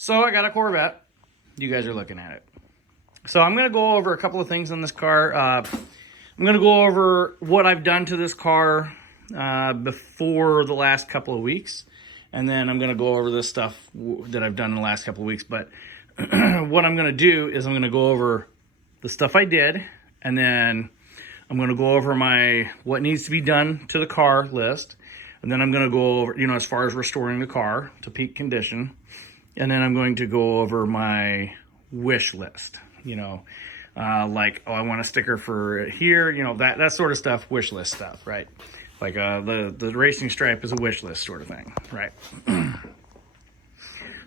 So I got a Corvette. You guys are looking at it. So I'm going to go over a couple of things on this car. I'm going to go over what I've done to this car before the last couple of weeks. And then I'm going to go over this stuff that I've done in the last couple of weeks. But what I'm going to do is I'm going to go over the stuff I did. And then I'm going to go over my what needs to be done to the car list. And then I'm going to go over, as far as restoring the car to peak condition. And then I'm going to go over my wish list, like, I want a sticker for here, that sort of stuff, wish list stuff, right? Like the racing stripe is a wish list sort of thing, right?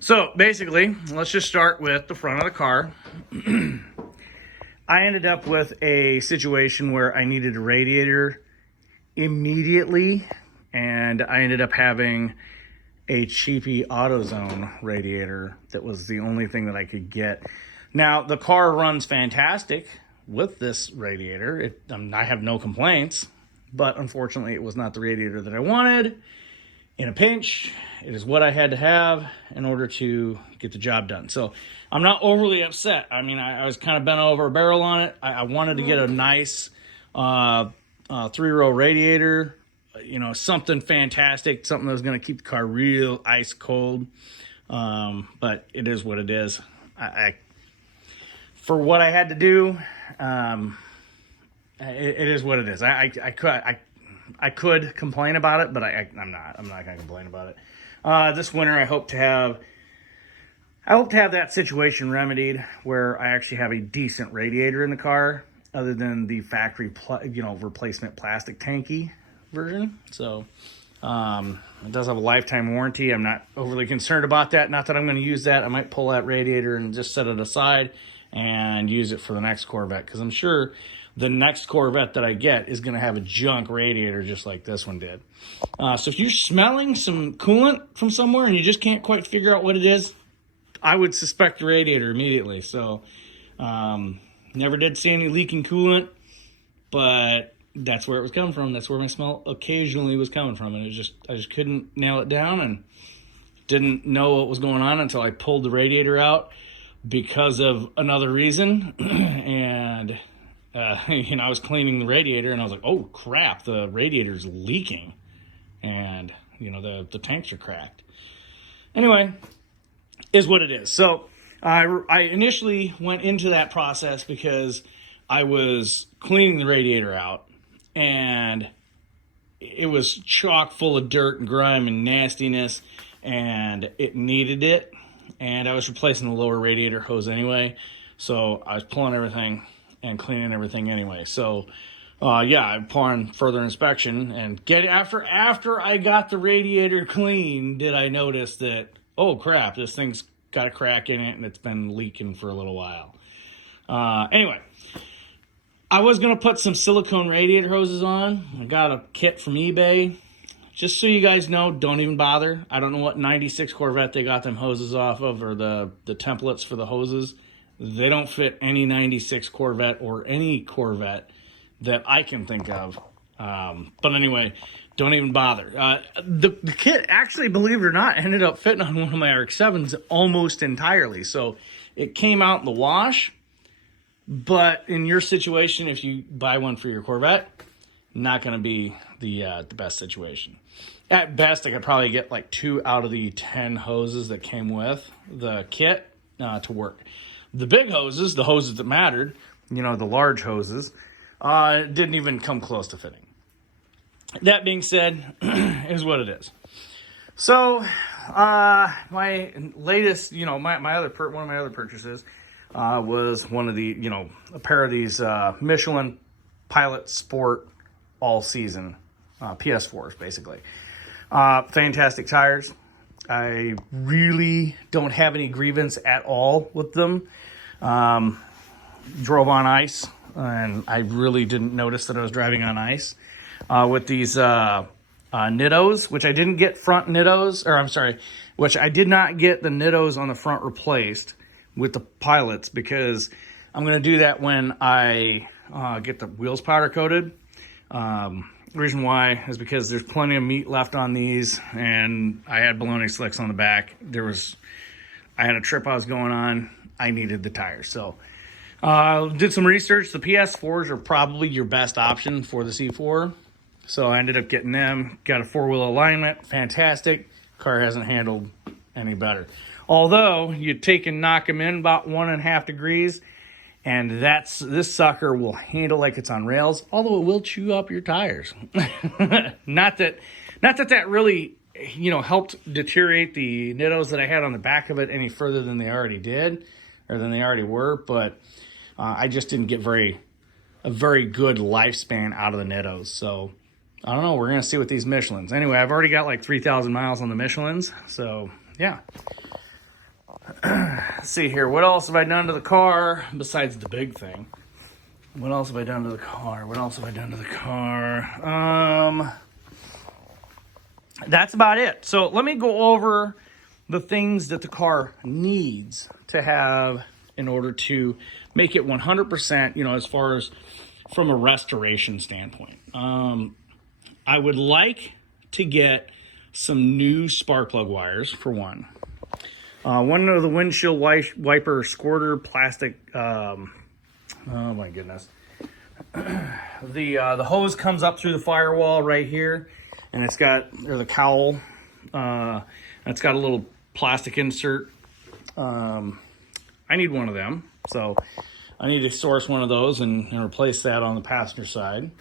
So basically, let's just start with the front of the car. I ended up with a situation where I needed a radiator immediately, and I ended up having a cheapy AutoZone radiator that was the only thing that I could get. Now, the car runs fantastic with this radiator. I have no complaints, but unfortunately, it was not the radiator that I wanted. In a pinch, it is what I had to have in order to get the job done. So I'm not overly upset. I mean, I was kind of bent over a barrel on it. I wanted to get a nice 3-row radiator, something fantastic, something that was going to keep the car real ice cold. But it is what it is. For what I had to do, it is what it is. I could complain about it, but I'm not going to complain about it. This winter, I hope to have that situation remedied where I actually have a decent radiator in the car, other than the factory, replacement plastic tanky version. So it does have a lifetime warranty. I'm not overly concerned about that. Not that I'm going to use that. I might pull that radiator and just set it aside and use it for the next Corvette, because I'm sure the next Corvette that I get is going to have a junk radiator just like this one did. So if you're smelling some coolant from somewhere and you just can't quite figure out what it is, I would suspect the radiator immediately. So never did see any leaking coolant, but that's where it was coming from. That's where my smell occasionally was coming from. And I just couldn't nail it down, and didn't know what was going on until I pulled the radiator out because of another reason. And I was cleaning the radiator, and I was like, oh crap, the radiator's leaking, and the tanks are cracked. Anyway, is what it is. So I initially went into that process because I was cleaning the radiator out, and it was chock full of dirt and grime and nastiness, and it needed it. And I was replacing the lower radiator hose anyway, so I was pulling everything and cleaning everything anyway. So upon further inspection and after I got the radiator clean, did I notice that, oh crap, this thing's got a crack in it and it's been leaking for a little while. Anyway, I was going to put some silicone radiator hoses on. I got a kit from eBay. Just so you guys know, don't even bother. I don't know what 96 Corvette they got them hoses off of, or the templates for the hoses. They don't fit any 96 Corvette or any Corvette that I can think of. But anyway, don't even bother. The kit, actually, believe it or not, ended up fitting on one of my RX-7s almost entirely. So it came out in the wash. But in your situation, if you buy one for your Corvette, not going to be the best situation. At best, I could probably get like 2 out of the 10 hoses that came with the kit to work. The big hoses, the hoses that mattered, the large hoses, didn't even come close to fitting. That being said, is what it is. So, my latest, one of my other purchases was one of the, a pair of these Michelin Pilot Sport all season PS4s, basically. Fantastic tires. I really don't have any grievance at all with them. Drove on ice, and I really didn't notice that I was driving on ice. With these Nittos, which I didn't get which I did not get the Nittos on the front replaced with the Pilots, because I'm going to do that when I get the wheels powder coated. The reason why is because there's plenty of meat left on these, and I had baloney slicks on the back. I had a trip I was going on. I needed the tires. So did some research. The PS4s are probably your best option for the C4. So I ended up getting them. Got a 4-wheel alignment. Fantastic. Car hasn't handled any better. Although you take and knock them in about 1.5 degrees, and this sucker will handle like it's on rails, although it will chew up your tires. not that really, helped deteriorate the nittos that I had on the back of it any further than they already did, or than they already were, but I just didn't get a very good lifespan out of the nittos. So I don't know. We're going to see with these Michelins. Anyway, I've already got like 3,000 miles on the Michelins, so yeah. Let's see here. What else have I done to the car besides the big thing? What else have I done to the car? That's about it. So let me go over the things that the car needs to have in order to make it 100%, as far as from a restoration standpoint. I would like to get some new spark plug wires, for one. One of the windshield wiper squirter plastic. Oh my goodness. The hose comes up through the firewall right here, and it's got, or the cowl, and it's got a little plastic insert. I need one of them, so I need to source one of those and replace that on the passenger side.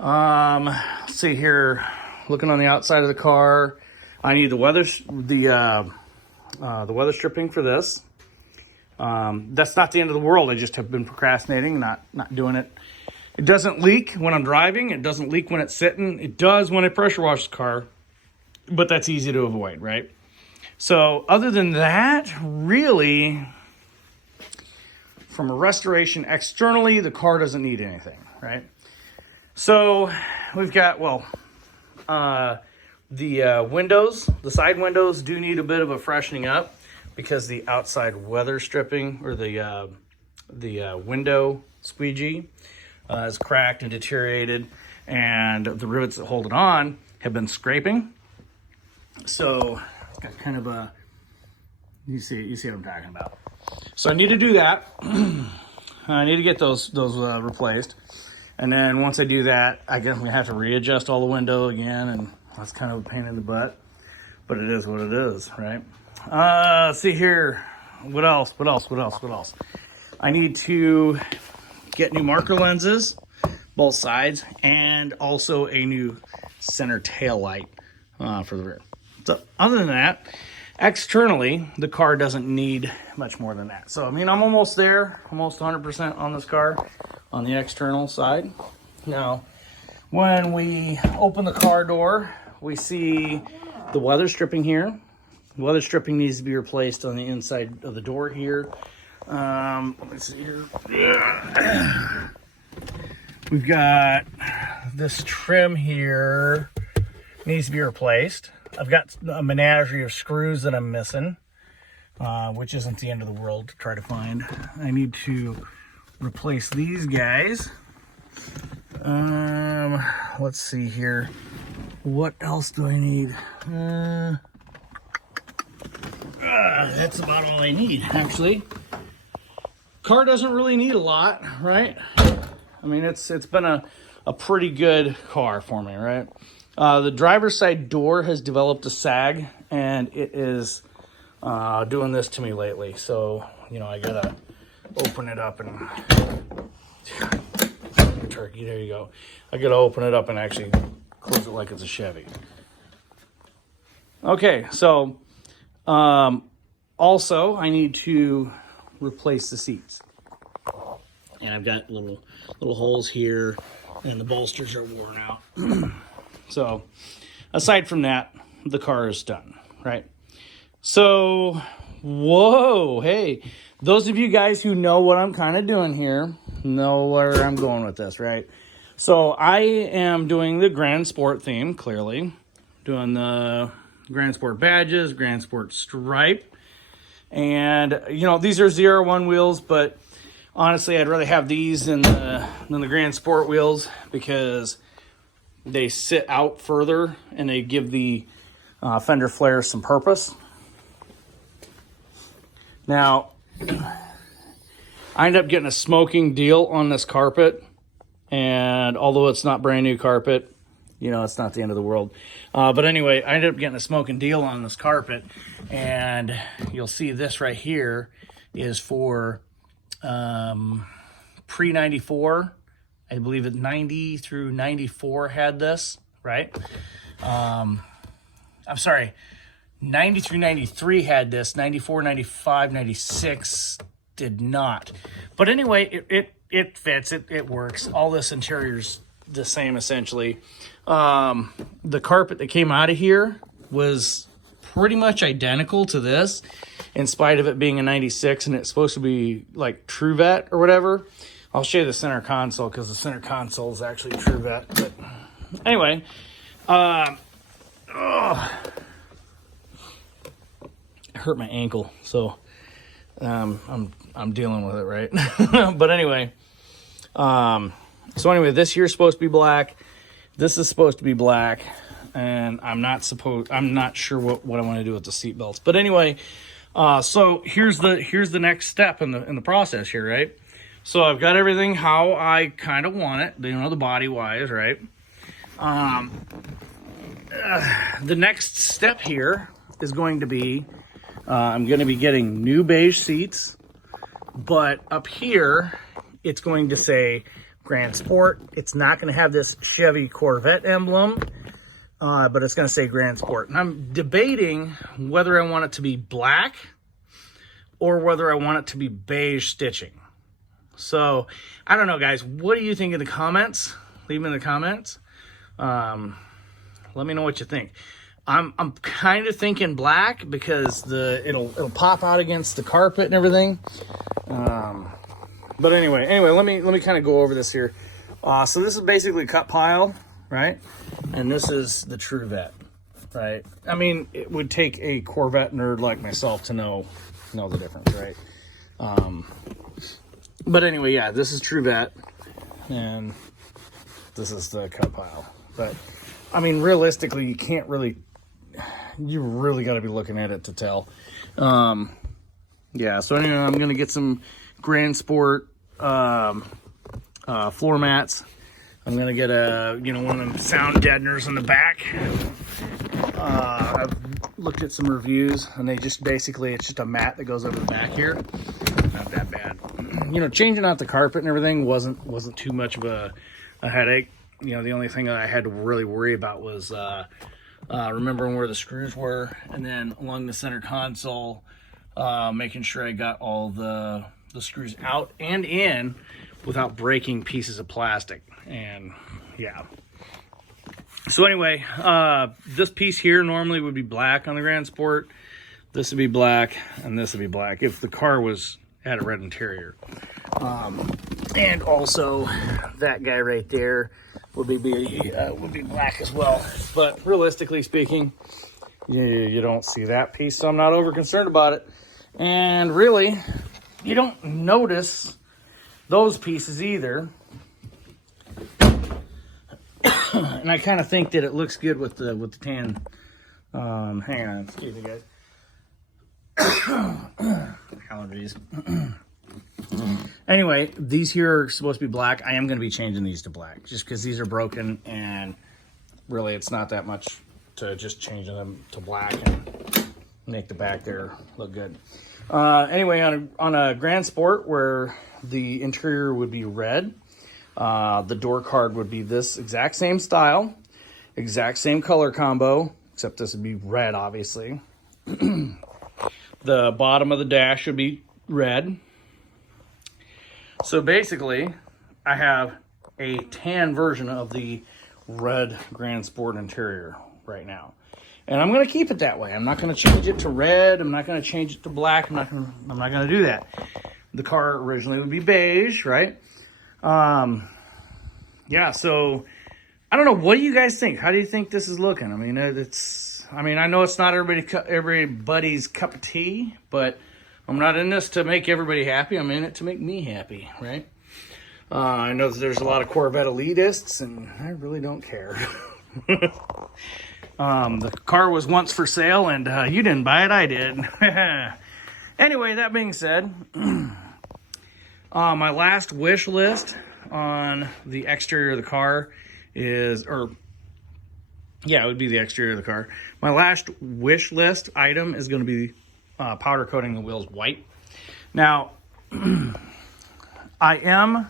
Let's see here. Looking on the outside of the car, I need the weather stripping for this. That's not the end of the world. I just have been procrastinating, not doing it. It doesn't leak when I'm driving. It doesn't leak when it's sitting. It does when I pressure wash the car, but that's easy to avoid, right? So other than that, really, from a restoration externally, the car doesn't need anything, right? So we've got, the windows, the side windows do need a bit of a freshening up because the outside weather stripping, or the window squeegee is cracked and deteriorated, and the rivets that hold it on have been scraping. So it's got kind of a, you see what I'm talking about. So I need to do that. I need to get those replaced. And then once I do that, I guess I'm gonna have to readjust all the window again, and that's kind of a pain in the butt, but it is what it is, right? Let's see here. What else? I need to get new marker lenses, both sides, and also a new center tail light for the rear. So other than that, externally, the car doesn't need much more than that. So, I mean, I'm almost there, almost 100% on this car on the external side. Now, when we open the car door, we see the weather stripping here. The weather stripping needs to be replaced on the inside of the door here. Let me see here. We've got this trim here, needs to be replaced. I've got a menagerie of screws that I'm missing, which isn't the end of the world to try to find. I need to replace these guys. Let's see here. What else do I need? That's about all I need, actually. Car doesn't really need a lot, right? I mean, it's been a pretty good car for me, right? The driver's side door has developed a sag, and it is doing this to me lately. So, I gotta open it up and turkey. There you go. I gotta open it up and actually close it like it's a Chevy. Okay, so also I need to replace the seats, and I've got little holes here, and the bolsters are worn out. So aside from that, the car is done, right? So, whoa, hey, those of you guys who know what I'm kind of doing here know where I'm going with this, right? So I am doing the Grand Sport theme, clearly. Doing the Grand Sport badges, Grand Sport stripe. And, these are 01 wheels, but honestly, I'd rather have these than the Grand Sport wheels because they sit out further and they give the fender flares some purpose. Now, I ended up getting a smoking deal on this carpet, and although it's not brand new carpet, you know, it's not the end of the world. But anyway, I ended up getting a smoking deal on this carpet, and you'll see this right here is for pre-94. I believe it 90 through 94 had this, right? I'm sorry, 90 through 93 had this, 94, 95, 96 did not. But anyway, it fits, it works. All this interior's the same essentially. The carpet that came out of here was pretty much identical to this, in spite of it being a 96 and it's supposed to be like Corvette or whatever. I'll show you the center console because the center console is actually Corvette. But anyway, I hurt my ankle, so I'm dealing with it, right? But anyway, so anyway, this here's supposed to be black. This is supposed to be black, and I'm not sure what I want to do with the seat belts. But anyway, so here's the next step in the process here, right? So I've got everything how I kind of want it, you know, the body wise, right? The next step here is going to be I'm going to be getting new beige seats, but up here it's going to say Grand Sport. It's not going to have this Chevy Corvette emblem, but it's going to say Grand Sport. And I'm debating whether I want it to be black or whether I want it to be beige stitching. So I don't know, guys. What do you think in the comments? Leave them in the comments. Let me know what you think. I'm kind of thinking black because it'll pop out against the carpet and everything. But anyway, let me kind of go over this here. So this is basically a cut pile, right? And this is the Corvette, right? I mean, it would take a Corvette nerd like myself to know the difference, right? But anyway, yeah, this is Corvette, and this is the cut pile. But I mean, realistically, you really got to be looking at it to tell. Yeah, so anyway, I'm gonna get some Grand Sport floor mats. I'm gonna get one of them sound deadeners in the back. I've looked at some reviews, and they just basically, it's just a mat that goes over the back here. Not that bad. You know, changing out the carpet and everything wasn't too much of a headache. You know, the only thing that I had to really worry about was remembering where the screws were, and then along the center console, making sure I got all the screws out and in without breaking pieces of plastic. And yeah. So anyway, this piece here normally would be black on the Grand Sport. This would be black, and this would be black if the car had a red interior. And also that guy right there would be black as well. But realistically speaking, you don't see that piece, so I'm not over concerned about it. And really, you don't notice those pieces either. And I kind of think that it looks good with the tan. Hang on, excuse me, guys. Allergies. Anyway, these here are supposed to be black. I am going to be changing these to black just because these are broken, and really it's not that much to just changing them to black and make the back there look good. Anyway, on a Grand Sport where the interior would be red, the door card would be this exact same style, exact same color combo, except this would be red, obviously. The bottom of the dash would be red. So basically, I have a tan version of the red Grand Sport interior right now. And I'm going to keep it that way. I'm not going to change it to red. I'm not going to change it to black. I'm not going to do that. The car originally would be beige, right? Yeah, so I don't know. What do you guys think? How do you think this is looking? I mean, I know it's not everybody's cup of tea, but I'm not in this to make everybody happy. I'm in it to make me happy, right? I know that there's a lot of Corvette elitists, and I really don't care. The car was once for sale, and you didn't buy it, I did. Anyway, that being said, my last wish list on the exterior of the car is, or yeah, it would be the exterior of the car. My last wish list item is going to be powder coating the wheels white. Now, I am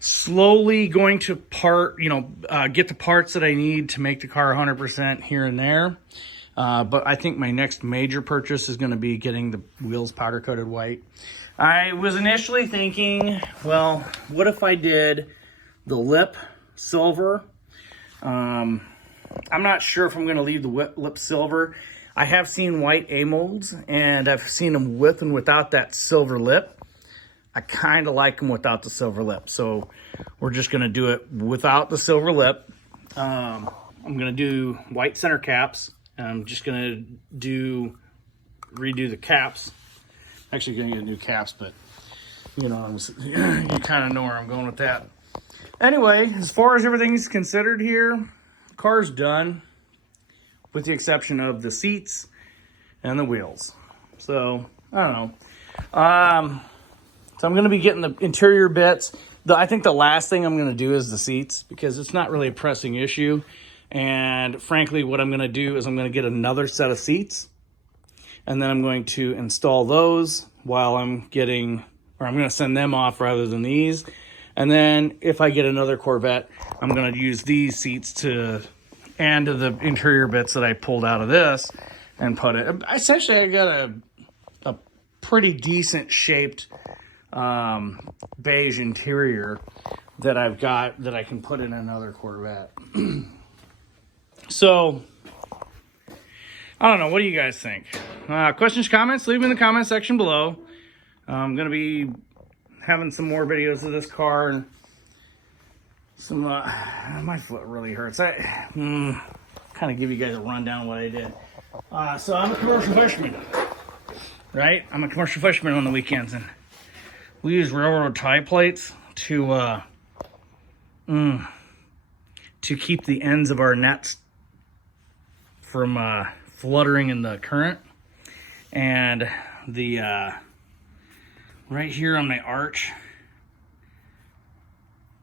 slowly going to get the parts that I need to make the car 100% here and there. But I think my next major purchase is going to be getting the wheels powder coated white. I was initially thinking, well, what if I did the lip silver? I'm not sure if I'm going to leave the lip silver. I have seen white A-molds, and I've seen them with and without that silver lip. I kind of like them without the silver lip, so we're just going to do it without the silver lip. I'm going to do white center caps. I'm just going to redo the caps. Actually going to get new caps, but you kind of know where I'm going with that. Anyway, as far as everything's considered here, car's done, with the exception of the seats and the wheels. So, I don't know. So I'm going to be getting the interior bits. I think the last thing I'm going to do is the seats, because it's not really a pressing issue. And frankly, what I'm going to do is I'm going to get another set of seats, and then I'm going to install those while I'm going to send them off rather than these. And then if I get another Corvette, I'm going to use these seats and the interior bits that I pulled out of this and put it. Essentially, I got a pretty decent shaped beige interior that I've got that I can put in another Corvette. So, I don't know. What do you guys think? Questions, comments, leave them in the comment section below. I'm going to be having some more videos of this car, and some, my foot really hurts. Kind of give you guys a rundown of what I did. So I'm a commercial fisherman, right? I'm a commercial fisherman on the weekends, and we use railroad tie plates to keep the ends of our nets from fluttering in the current. And the right here on my arch,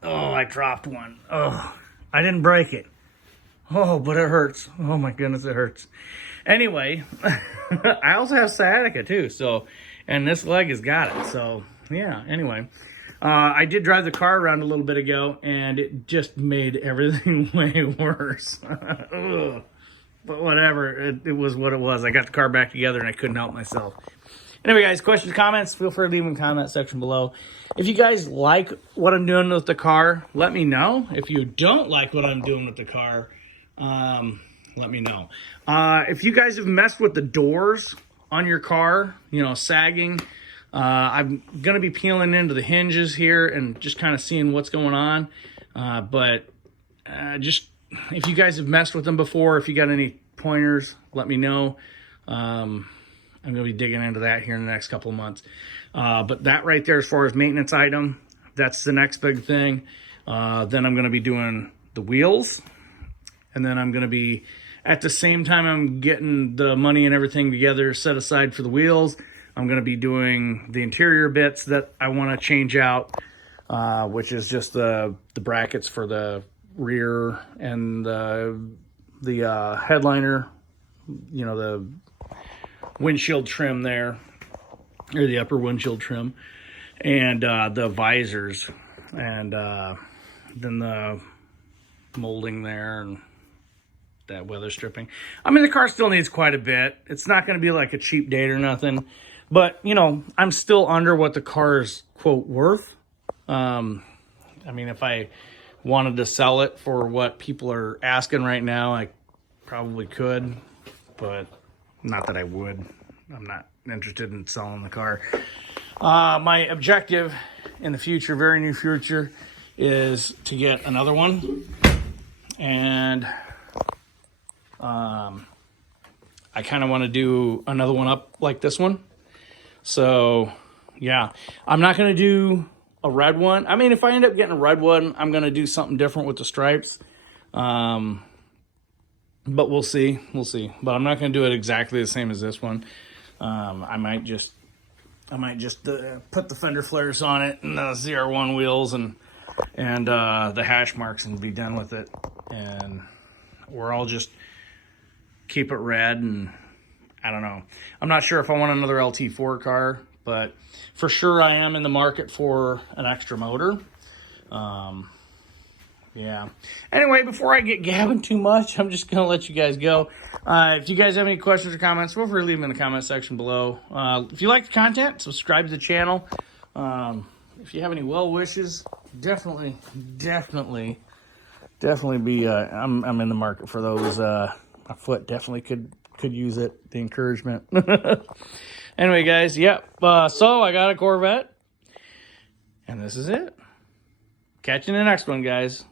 oh, I dropped one. Oh, I didn't break it. Oh, but it hurts. Oh my goodness, it hurts. Anyway, I also have sciatica too, so, and this leg has got it. So yeah, anyway, I did drive the car around a little bit ago, and it just made everything way worse. But whatever, it was what it was. I got the car back together, and I couldn't help myself. Anyway, guys, questions, comments, feel free to leave them in the comment section below. If you guys like what I'm doing with the car, let me know. If you don't like what I'm doing with the car, let me know. If you guys have messed with the doors on your car, sagging, I'm going to be peeling into the hinges here and just kind of seeing what's going on. But just, if you guys have messed with them before, if you got any pointers, let me know. I'm going to be digging into that here in the next couple of months. But that right there, as far as maintenance item, that's the next big thing. Then I'm going to be doing the wheels. And then I'm going to be, at the same time I'm getting the money and everything together set aside for the wheels, I'm going to be doing the interior bits that I want to change out, which is just the brackets for the rear and the headliner, the windshield trim there, or the upper windshield trim, and the visors, and then the molding there, and that weather stripping. I mean, the car still needs quite a bit. It's not going to be like a cheap date or nothing, but I'm still under what the car is, quote, worth. I mean, if I wanted to sell it for what people are asking right now, I probably could, but not that I would. I'm not interested in selling the car. My objective in the future, very near future, is to get another one, and I kind of want to do another one up like this one. So yeah, I'm not going to do a red one. I mean, if I end up getting a red one, I'm going to do something different with the stripes. But we'll see. But I'm not going to do it exactly the same as this one. I might just I might just put the fender flares on it and the ZR1 wheels and the hash marks and be done with it. Or I'll just keep it red, and I don't know. I'm not sure if I want another LT4 car, but for sure I am in the market for an extra motor. Yeah. Anyway, before I get gabbing too much, I'm just going to let you guys go. If you guys have any questions or comments, feel free to leave them in the comment section below. If you like the content, subscribe to the channel. If you have any well wishes, definitely be, I'm in the market for those. My foot definitely could use it, the encouragement. Anyway, guys, yep. So I got a Corvette, and this is it. Catch you in the next one, guys.